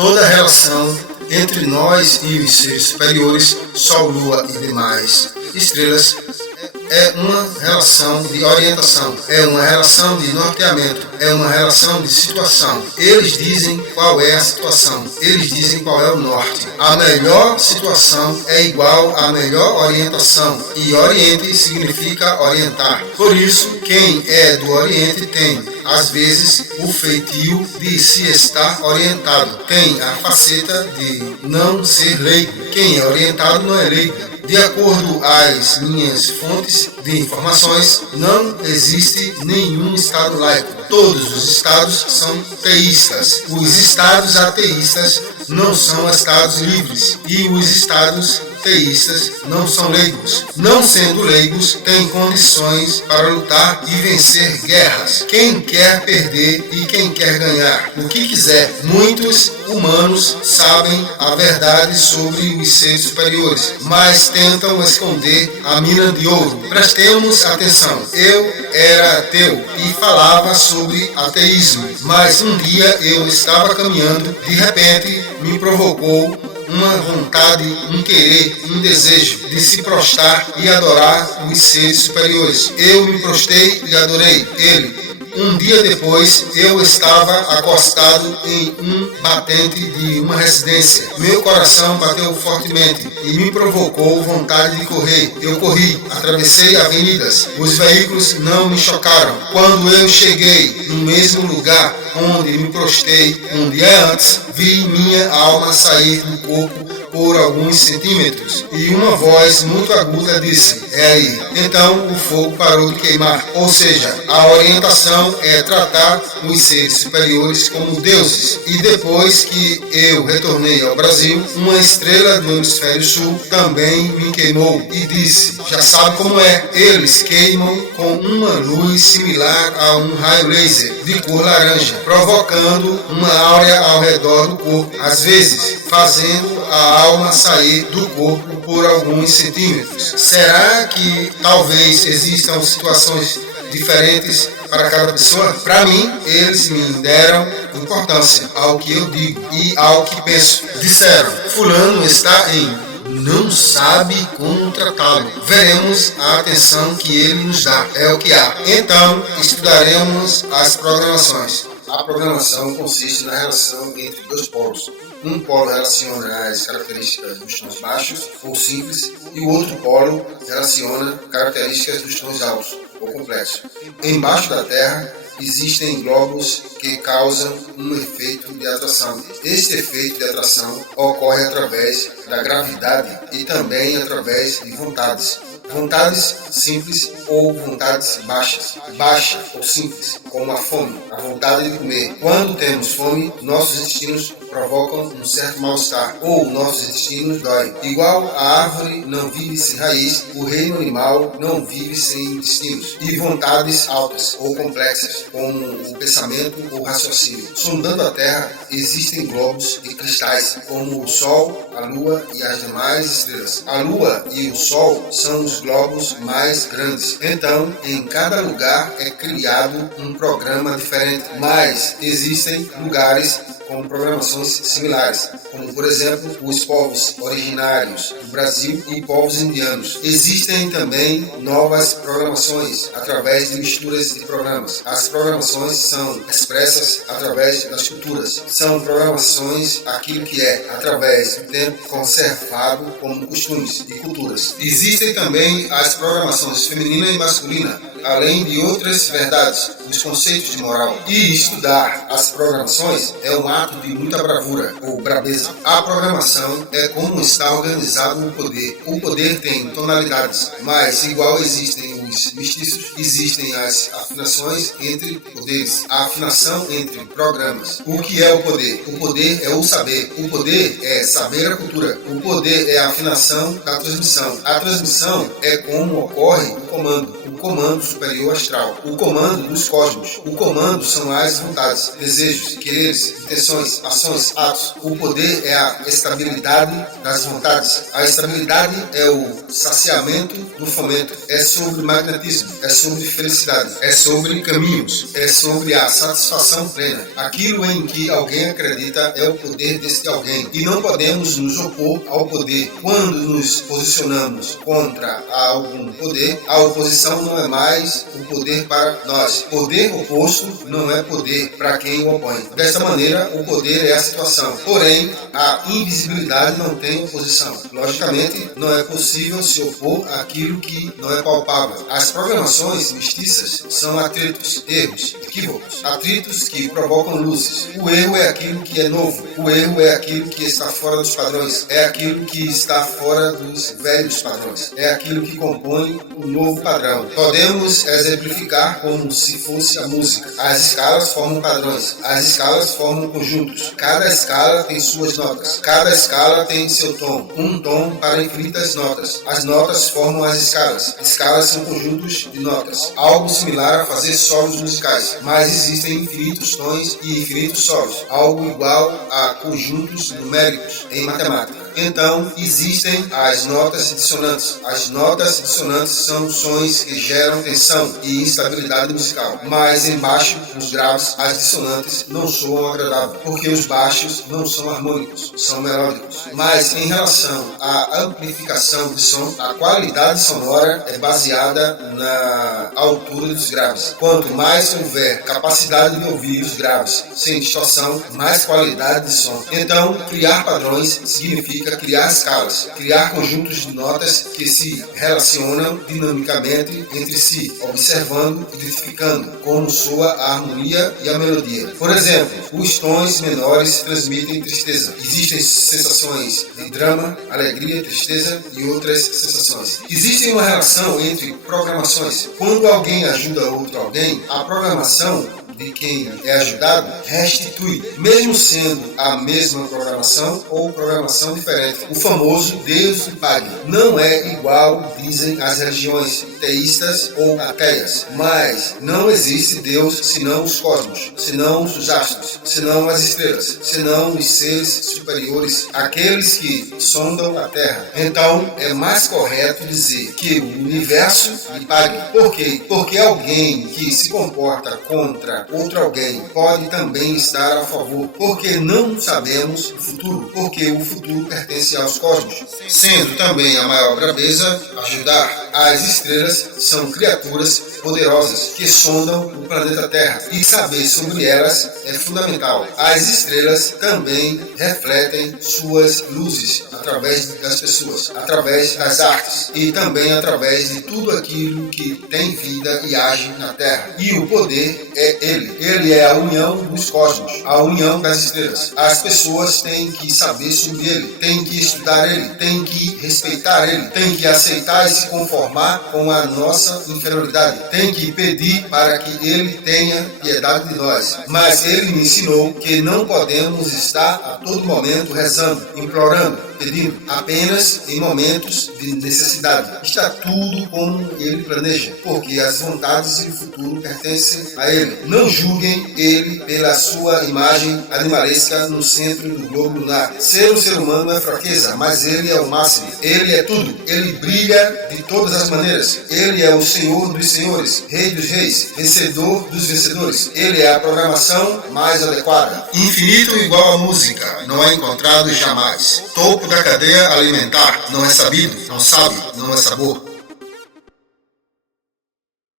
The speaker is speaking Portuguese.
Toda relação entre nós e os seres superiores, Sol, Lua e demais estrelas, é uma relação de orientação, é uma relação de norteamento, é uma relação de situação. Eles dizem qual é a situação, eles dizem qual é o norte. A melhor situação é igual à melhor orientação, e Oriente significa orientar. Por isso, quem é do Oriente tem, às vezes, o feitio de se estar orientado, tem a faceta de não ser leigo. Quem é orientado não é leigo. De acordo às minhas fontes de informações, não existe nenhum Estado laico. Todos os Estados são teístas. Os Estados ateístas não são Estados livres e os Estados teístas não são leigos. Não sendo leigos, têm condições para lutar e vencer guerras. Quem quer perder e quem quer ganhar, o que quiser. Muitos humanos sabem a verdade sobre os seres superiores, mas tentam esconder a mina de ouro. Prestemos atenção. Eu era ateu e falava sobre ateísmo, mas um dia eu estava caminhando, de repente me provocou uma vontade, um querer, um desejo de se prostrar e adorar os seres superiores. Eu me prostrei e adorei ele. Um dia depois, eu estava acostado em um batente de uma residência. Meu coração bateu fortemente e me provocou vontade de correr. Eu corri, atravessei avenidas. Os veículos não me chocaram. Quando eu cheguei no mesmo lugar onde me prostrei um dia antes, vi minha alma sair do corpo por alguns centímetros, e uma voz muito aguda disse: é aí. Então o fogo parou de queimar. Ou seja, a orientação é tratar os seres superiores como deuses. E depois que eu retornei ao Brasil, uma estrela do hemisfério sul também me queimou e disse: já sabe como é, eles queimam com uma luz similar a um raio laser de cor laranja, provocando uma áurea ao redor do corpo, às vezes fazendo a alma sair do corpo por alguns centímetros. Será que talvez existam situações diferentes para cada pessoa? Para mim, eles me deram importância ao que eu digo e ao que penso. Disseram: fulano está em não sabe como tratá-lo. Veremos a atenção que ele nos dá. É o que há. Então, estudaremos as programações. A programação consiste na relação entre dois polos. Um polo relaciona as características dos tons baixos ou simples e o outro polo relaciona características dos tons altos ou complexos. Embaixo da Terra existem globos que causam um efeito de atração. Este efeito de atração ocorre através da gravidade e também através de vontades. Vontades simples ou vontades baixas, baixa ou simples, como a fome, a vontade de comer. Quando temos fome, nossos intestinos provocam um certo mal-estar, ou nossos intestinos doem. Igual a árvore não vive sem raiz, o reino animal não vive sem intestinos. E vontades altas ou complexas, como o pensamento ou raciocínio. Sondando a Terra, existem globos e cristais, como o Sol, a Lua e as demais estrelas. A Lua e o Sol são os globos mais grandes. Então, em cada lugar é criado um programa diferente, mas existem lugares com programações similares, como por exemplo os povos originários do Brasil e povos indianos. Existem também novas programações através de misturas de programas. As programações são expressas através das culturas. São programações aquilo que é através do tempo conservado como costumes e culturas. Existem também as programações feminina e masculina, além de outras verdades, os conceitos de moral. E estudar as programações é um ato de muita bravura ou brabeza. A programação é como está organizado o poder. O poder tem tonalidades, mas igual existem os mestiços, existem as afinações entre poderes, a afinação entre programas. O que é o poder? O poder é o saber. O poder é saber a cultura. O poder é a afinação da transmissão. A transmissão é como ocorre o o comando superior astral, o comando dos cosmos. O comando são as vontades, desejos, quereres, intenções, ações, atos. O poder é a estabilidade das vontades. A estabilidade é o saciamento do fomento. É sobre magnetismo, é sobre felicidade, é sobre caminhos, é sobre a satisfação plena. Aquilo em que alguém acredita é o poder deste alguém. E não podemos nos opor ao poder. Quando nos posicionamos contra algum poder, a oposição não é mais o poder para nós. Poder oposto não é poder para quem o opõe. Dessa maneira, o poder é a situação. Porém, a invisibilidade não tem oposição. Logicamente, não é possível se opor àquilo que não é palpável. As programações mestiças são atritos, erros, equívocos, atritos que provocam luzes. O erro é aquilo que é novo. O erro é aquilo que está fora dos padrões. É aquilo que está fora dos velhos padrões. É aquilo que compõe o novo padrão. Podemos exemplificar como se fosse a música. As escalas formam padrões. As escalas formam conjuntos. Cada escala tem suas notas. Cada escala tem seu tom. Um tom para infinitas notas. As notas formam as escalas. Escalas são conjuntos de notas. Algo similar a fazer solos musicais. Mas existem infinitos tons e infinitos solos. Algo igual a conjuntos numéricos em matemática. Então, existem as notas dissonantes. As notas dissonantes são sons que geram tensão e instabilidade musical. Mas embaixo, nos graves, as dissonantes não soam agradáveis, porque os baixos não são harmônicos, são melódicos. Mas em relação à amplificação de som, a qualidade sonora é baseada na altura dos graves. Quanto mais houver capacidade de ouvir os graves sem distorção, mais qualidade de som. Então, criar padrões significa criar escalas, criar conjuntos de notas que se relacionam dinamicamente entre si, observando e identificando como soa a harmonia e a melodia. Por exemplo, os tons menores transmitem tristeza. Existem sensações de drama, alegria, tristeza e outras sensações. Existe uma relação entre programações. Quando alguém ajuda outro alguém, a programação de quem é ajudado restitui, mesmo sendo a mesma programação ou programação diferente. O famoso Deus lhe pague. Não é igual, dizem as religiões teístas ou ateias, mas não existe Deus senão os cosmos, senão os astros, senão as estrelas, senão os seres superiores, aqueles que sondam a Terra. Então, é mais correto dizer que o universo lhe pague. Por quê? Porque alguém que se comporta contra outro alguém pode também estar a favor, porque não sabemos o futuro, porque o futuro pertence aos cosmos, sendo também a maior braveza ajudar. As estrelas são criaturas poderosas que sondam o planeta Terra e saber sobre elas é fundamental. As estrelas também refletem suas luzes através das pessoas, através das artes e também através de tudo aquilo que tem vida e age na Terra. E o poder é Ele. Ele é a união dos cosmos, a união das estrelas. As pessoas têm que saber sobre Ele, têm que estudar Ele, têm que respeitar Ele, têm que aceitar e se conformar com a nossa inferioridade. Tem que pedir para que Ele tenha piedade de nós. Mas Ele me ensinou que não podemos estar a todo momento rezando, implorando, pedindo, apenas em momentos de necessidade. Está tudo como Ele planeja, porque as vontades e o futuro pertencem a Ele. Não julguem Ele pela sua imagem animalesca no centro do globo lunar. Ser um ser humano é fraqueza, mas Ele é o máximo. Ele é tudo. Ele brilha de todas as maneiras. Ele é o Senhor dos senhores, Rei dos reis, vencedor dos vencedores. Ele é a programação mais adequada. Infinito igual a música, não é encontrado jamais. Topo da cadeia alimentar, não é sabido, não sabe, não é sabor.